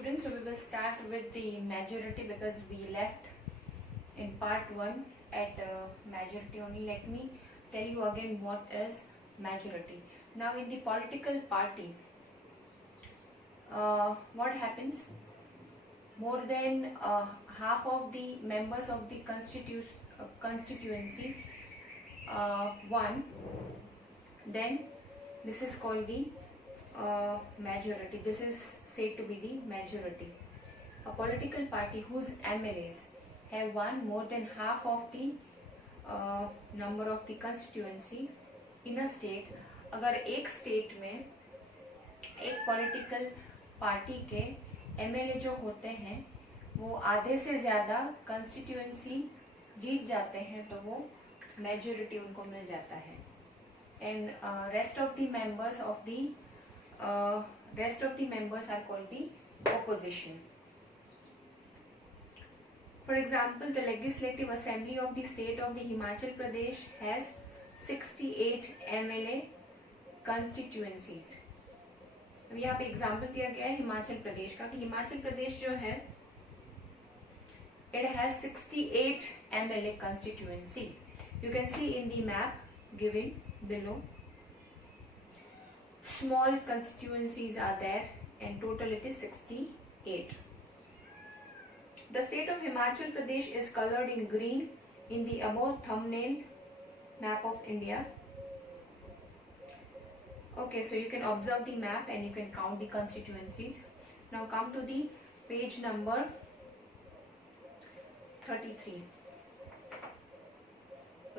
students, so we will start with the majority because we left in part 1 at majority only. Let me tell you again what is majority. Now in the political party, what happens? More than half of the members of the constituency won, then this is called the majority. This is said to be the majority. A political party whose MLAs have won more than half of the number of the constituency in a state. अगर एक स्टेट में एक political party के एमएलए जो होते हैं वो आधे से ज़्यादा कंस्टिट्यूएंसी जीत जाते हैं तो वो मेजोरिटी उनको मिल जाता है. And rest of the members are called the opposition. For example, the Legislative Assembly of the state of the Himachal Pradesh has 68 MLA constituencies. अभी यहाँ पे एग्जाम्पल दिया गया है हिमाचल प्रदेश का कि हिमाचल प्रदेश जो है it has 68 MLA constituency. You can see in the map given below. Small constituencies are there and total it is 68. The state of Himachal Pradesh is colored in green in the above thumbnail map of India. Okay, so you can observe the map and you can count the constituencies. Now come to the page number 33.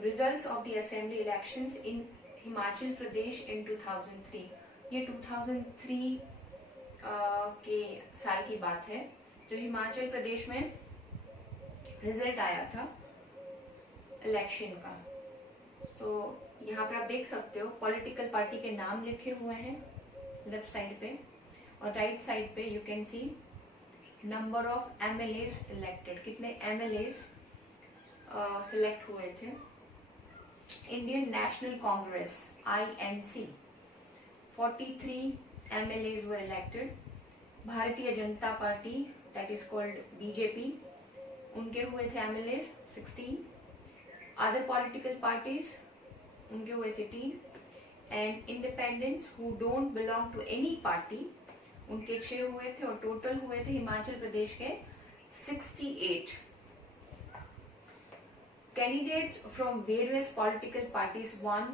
Results of the assembly elections in Himachal Pradesh in 2003. ये 2003 के साल की बात है जो हिमाचल प्रदेश में रिजल्ट आया था इलेक्शन का. तो यहाँ पे आप देख सकते हो पॉलिटिकल पार्टी के नाम लिखे हुए हैं लेफ्ट साइड पे और राइट साइड पे you can see number of MLAs elected, कितने एमएलएस सिलेक्ट हुए थे. Indian National Congress INC 43 MLAs were elected. Bharatiya Janata Party that is called BJP, उनके हुए थे MLAs 16. Other political parties उनके हुए थे 3 and independents who don't belong to any party उनके 6 हुए थे और टोटल हुए थे हिमाचल प्रदेश के 68. Candidates from various political parties won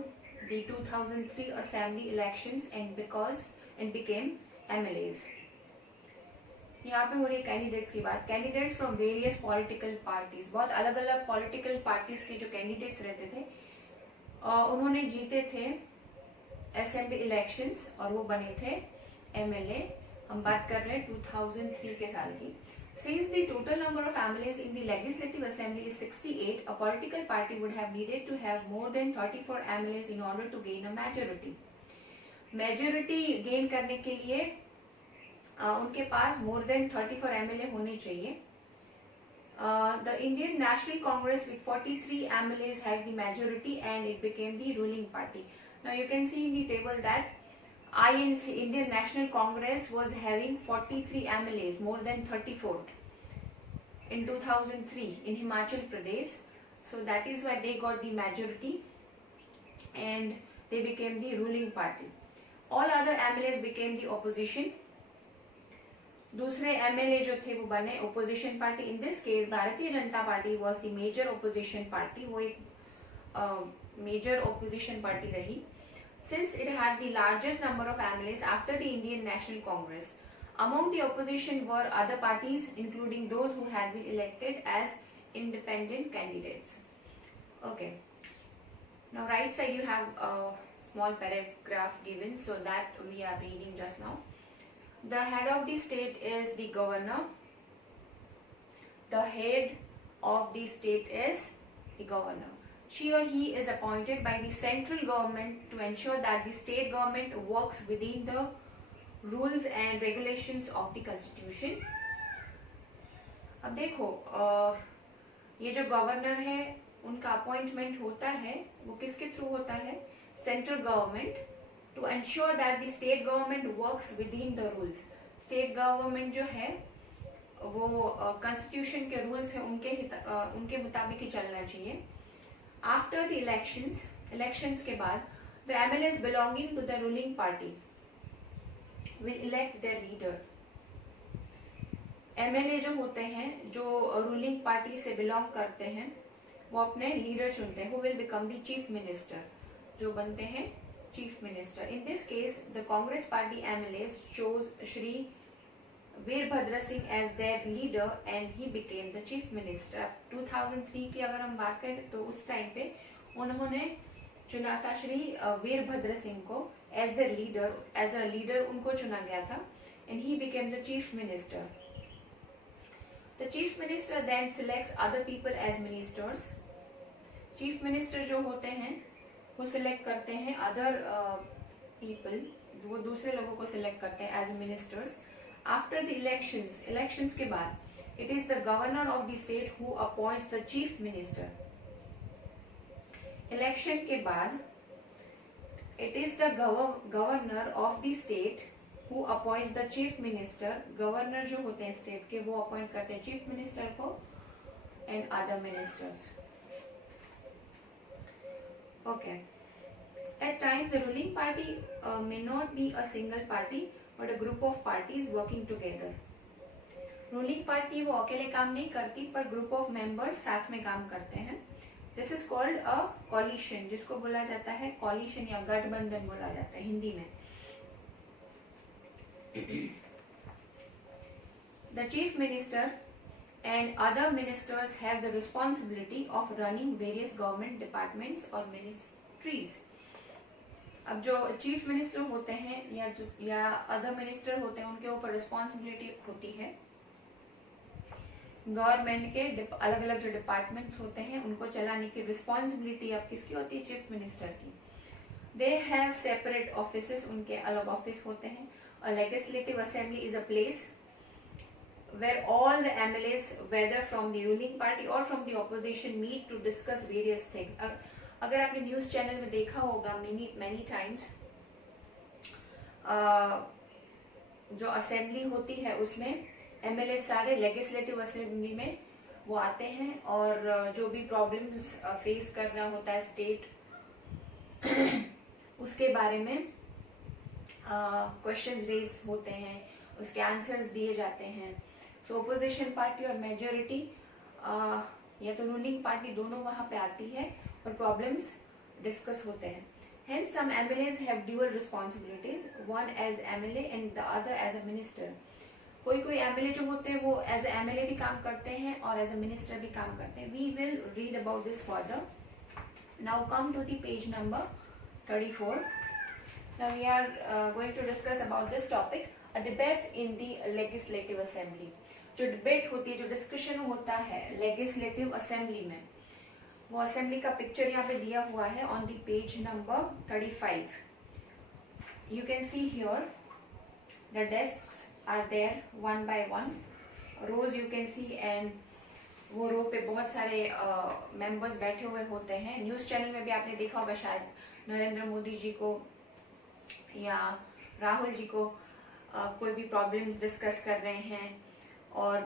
the 2003 assembly elections and became MLAs. यहाँ पे हो रही है कैंडिडेट्स की बात. Candidates from various political parties, बहुत अलग अलग पॉलिटिकल पार्टीज के जो कैंडिडेट्स रहते थे उन्होंने जीते थे असेंबली इलेक्शंस और वो बने थे MLA. हम बात कर रहे हैं 2003 के साल की. Since the total number of MLAs in the Legislative Assembly is 68, a political party would have needed to have more than 34 MLAs in order to gain a majority. Majority gain करने के लिए उनके पास more than 34 MLA होने चाहिए. The Indian National Congress with 43 MLAs had the majority and it became the ruling party. Now you can see in the table that INC, Indian National Congress, was having 43 MLAs, more than 34 in 2003 in Himachal Pradesh. So that is why they got the majority and they became the ruling party. All other MLAs became the opposition. दूसरे MLA जो थे वो बने opposition party. In this case, भारतीय Janata party was the major opposition party. वो एक major opposition party रही. Since it had the largest number of MLAs after the Indian National Congress. Among the opposition were other parties including those who had been elected as independent candidates. Okay. Now right side you have a small paragraph given, so that we are reading just now. The head of the state is the governor. The head of the state is the governor. She or he is appointed by the central government to ensure that the state government works within the rules and regulations of the constitution. अब देखो ये जो गवर्नर है उनका अपॉइंटमेंट होता है वो किसके थ्रू होता है? Central government, to ensure that the state government works within the rules. State government जो है वो कॉन्स्टिट्यूशन के रूल्स है उनके मुताबिक ही चलना चाहिए। आफ्टर द इलेक्शंस के बाद the MLAs belonging to the ruling party will elect their leader. MLA जो होते हैं जो रूलिंग पार्टी से बिलोंग करते हैं वो अपने लीडर चुनते हैं, who will become the chief minister, जो बनते हैं chief minister. In this case the Congress party MLAs chose Shri Virbhadra Singh as their leader and he became the chief minister. 2003 की अगर हम बात करें तो उस टाइम पे उन्होंने चुना था श्री वीरभद्र सिंह को एज अ लीडर उनको चुना गया था and he became the chief minister. The chief minister then selects other people as ministers. Chief minister जो होते हैं वो select करते हैं other people, वो दूसरे लोगों को select करते हैं as ministers. After the elections के बाद, it is the governor of the state who appoints the chief minister. Election के बाद, it is the governor of the state who appoints the chief minister. Governor जो होते हैं state के वो appoint करते हैं चीफ मिनिस्टर को and other ministers. Okay, at times the ruling party may not be a single party but a group of parties working together. Ruling party वो अकेले काम नहीं करती पर ग्रुप ऑफ मेंबर्स साथ में काम करते हैं। This is called a coalition, जिसको बोला जाता है कॉलिशन या गठबंधन बोला जाता है हिंदी में। The chief minister and other ministers have the responsibility of running various government departments or ministries. अब जो चीफ मिनिस्टर होते हैं या अदर मिनिस्टर होते हैं उनके ऊपर रिस्पॉन्सिबिलिटी होती है गवर्नमेंट के अलग अलग जो डिपार्टमेंट्स होते हैं उनको चलाने की रिस्पॉन्सिबिलिटी अब किसकी होती है? चीफ मिनिस्टर की। दे हैव सेपरेट ऑफिसेस, उनके अलग ऑफिस होते हैं। A legislative assembly is a place where all the MLAs, whether from the ruling party or from the opposition, meet to discuss various things. अगर आपने न्यूज चैनल में देखा होगा many times, जो असेंबली होती है उसमें MLA सारे लेजिस्लेटिव असेंबली में वो आते हैं और जो भी प्रॉब्लम्स फेस कर रहा होता है स्टेट उसके बारे में क्वेश्चंस रेज होते हैं, उसके आंसर्स दिए जाते हैं। सो ओपोजिशन पार्टी और मेजोरिटी या तो रूलिंग पार्टी दोनों वहां पे आती है और प्रॉब्लम्स डिस्कस होते हैं। Hence some MLAs have dual responsibilities, one as MLA and the other as a minister. कोई MLA जो होते हैं वो एज ए MLA भी काम करते हैं और एज ए मिनिस्टर भी काम करते हैं। We will read about this further. Now come to the page number 34. Now we are going to discuss about this topic, a debate in the legislative assembly. जो डिबेट होती है, जो डिस्कशन होता है लेजिस्लेटिव असेंबली में, वो असेंबली का पिक्चर यहाँ पे दिया हुआ है on the page number 35. You can see here the desks are there one by one. Rows you can see and वो रो पे बहुत सारे मेंबर्स बैठे हुए होते हैं। न्यूज चैनल में भी आपने देखा होगा शायद नरेंद्र मोदी जी को या राहुल जी को कोई भी प्रॉब्लम्स डिस्कस कर रहे हैं और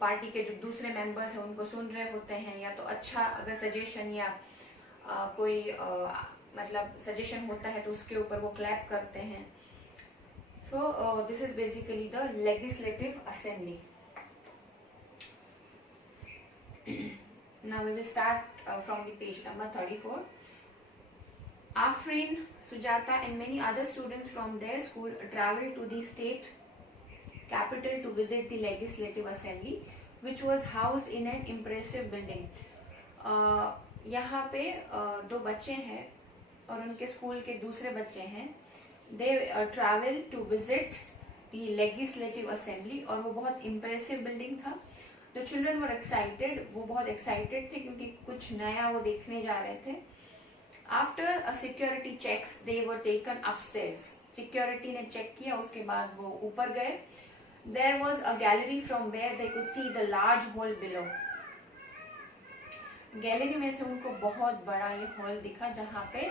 पार्टी के जो दूसरे मेंबर्स हैं उनको सुन रहे होते हैं, या तो अच्छा अगर सजेशन या कोई मतलब सजेशन होता है तो उसके ऊपर वो क्लैप करते हैं। So this is basically the legislative assembly. Now we will start from the page number 34. Afrin, Sujata and many other students from their school traveled to the state capital to visit the legislative assembly, which was housed in an impressive building. यहाँ पे दो बच्चे हैं और उनके स्कूल के दूसरे बच्चे हैं। They traveled to visit the legislative assembly और वो बहुत impressive building था। The children were excited, वो बहुत excited थे क्योंकि कुछ नया वो देखने जा रहे थे। After a security checks, they were taken upstairs. Security ने चेक किया, उसके बाद वो ऊपर गए। There was a gallery from where they could see the large hall below. Gallery में से उनको बहुत बड़ा ये हॉल दिखा जहाँ पे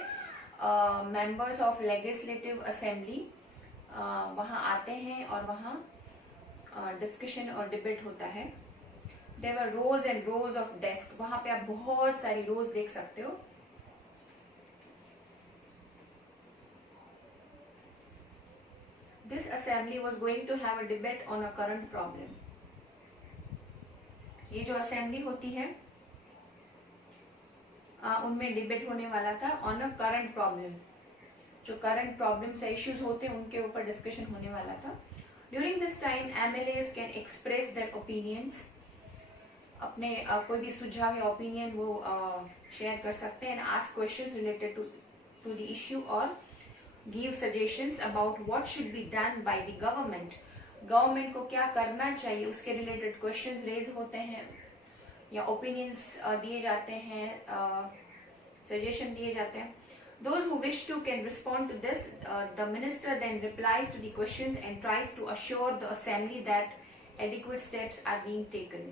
मेंबर्स ऑफ लेजिस्लेटिव असेंबली वहाँ आते हैं और वहाँ डिस्कशन और डिबेट होता है. There were rows and rows of desks. वहां पे आप बहुत सारी रोज देख सकते हो. This assembly was going to have a debate on a current problem. ये जो असेंबली होती है उनमें डिबेट होने वाला था ऑन अ करंट प्रॉब्लम. जो करंट प्रॉब्लम्स इश्यूज होते हैं उनके ऊपर डिस्कशन होने वाला था. During this time MLAs can express their opinions. अपने कोई भी सुझाव या ओपिनियन वो शेयर कर सकते हैं. And ask questions related to the issue और give suggestions about what should be done by the government. Government को क्या करना चाहिए उसके रिलेटेड क्वेश्चंस रेज होते हैं या ओपिनियंस दिए जाते हैं, सजेशन दिए जाते हैं. Those who wish to can respond to this. The minister then replies to the questions and tries to assure the assembly that adequate steps are being taken.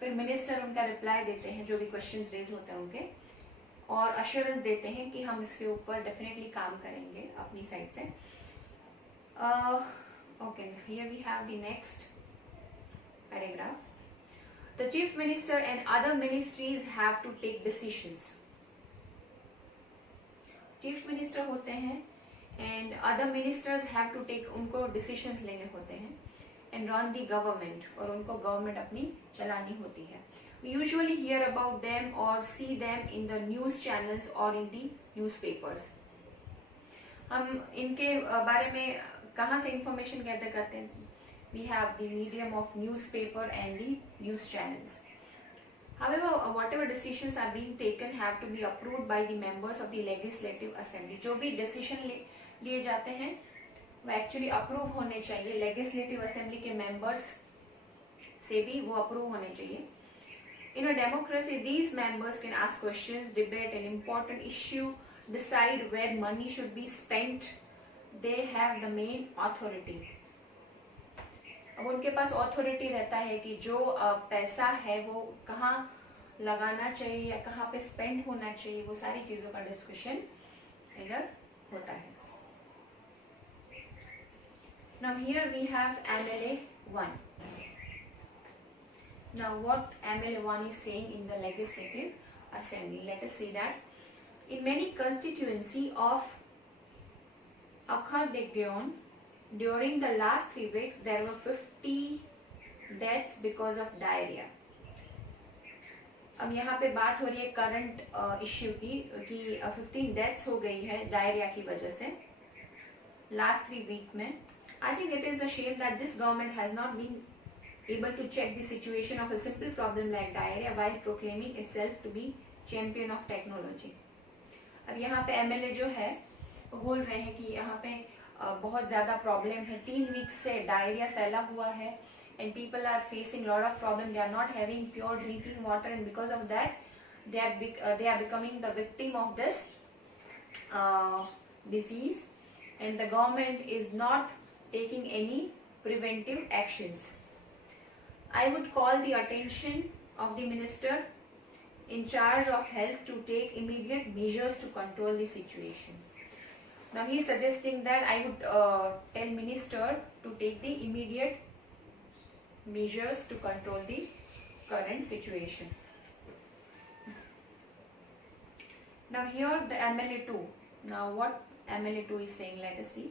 फिर मिनिस्टर उनका रिप्लाई देते हैं जो भी क्वेश्चंस रेज होते हैं उनके, और अश्योरेंस देते हैं कि हम इसके ऊपर डेफिनेटली काम करेंगे अपनी साइड से. Okay, here we have the next paragraph. The chief minister and other ministries have to take decisions. Chief minister होते हैं and other ministers have to take, उनको डिसीजंस लेने होते हैं. एंड रन द गवर्नमेंट, और उनको गवर्नमेंट अपनी चलानी होती है. We usually hear about them और see them in the news channels और इन द न्यूज़पेपर्स. हम इनके बारे में कहाँ से इंफॉर्मेशन गैदर करते हैं? We have the medium of newspaper and the news channels. However, whatever decisions are being taken have to be approved by the members of the legislative assembly. जो भी डिसीजन लिए जाते हैं वो एक्चुअली अप्रूव होने चाहिए. लेजिस्लेटिव असेंबली के मेंबर्स से भी वो अप्रूव होने चाहिए. In a democracy, these members can ask questions, debate an important issue, decide where money should be spent. They have the main authority. अब उनके पास ऑथोरिटी रहता है कि जो पैसा है वो कहाँ लगाना चाहिए या कहाँ पे स्पेंड होना चाहिए, वो सारी चीजों का डिस्कशन इधर होता है. Now here we have MLA 1. Now what MLA 1 is saying in the legislative assembly, let us see that. In many constituency of Akha-Degyon, during the last 3 weeks there were 50 deaths because of diarrhea. अब यहाँ पे बात हो रही है current issue की कि 15 डेथ्स हो गई है डायरिया की वजह से लास्ट 3 वीक में. I think it is a shame that this government has not been able to check the situation of a simple problem like diarrhea while proclaiming itself to be champion of technology. अब यहाँ पे एमएलए जो है वो बोल रहे हैं कि यहाँ पे बहुत ज़्यादा प्रॉब्लम है. 3 वीक से डायरिया फैला हुआ है and people are facing lot of problem. They are not having pure drinking water and because of that they are becoming the victim of this disease and the government is not taking any preventive actions. I would call the attention of the minister in charge of health to take immediate measures to control the situation. Now he is suggesting that I would tell minister to take the immediate measures to control the current situation. Now here the MLA2. Now what MLA2 is saying, let us see.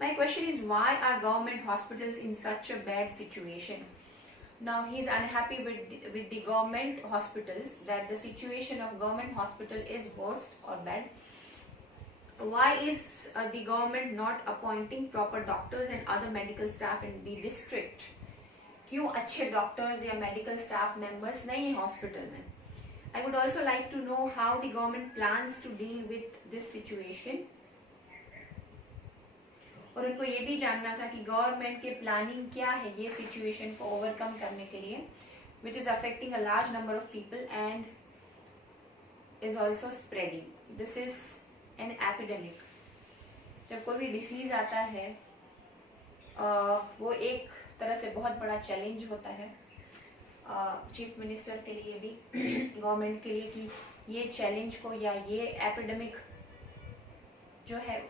My question is, why are government hospitals in such a bad situation? Now he is unhappy with the government hospitals, that the situation of government hospital is worst or bad. Why is the government not appointing proper doctors and other medical staff in the district? क्यों अच्छे डॉक्टर्स या medical staff members नहीं है हॉस्पिटल में? I would also like to know how the government plans to deal with this situation. और उनको ये भी जानना था कि गवर्नमेंट के प्लानिंग क्या है ये सिचुएशन को ओवरकम करने के लिए, which is affecting a large number of people and is also spreading. This is an epidemic. जब कोई भी डिसीज आता है वो एक तरह से बहुत बड़ा चैलेंज होता है चीफ मिनिस्टर के लिए भी, गवर्नमेंट के लिए, कि ये चैलेंज को या ये एपिडेमिक जो है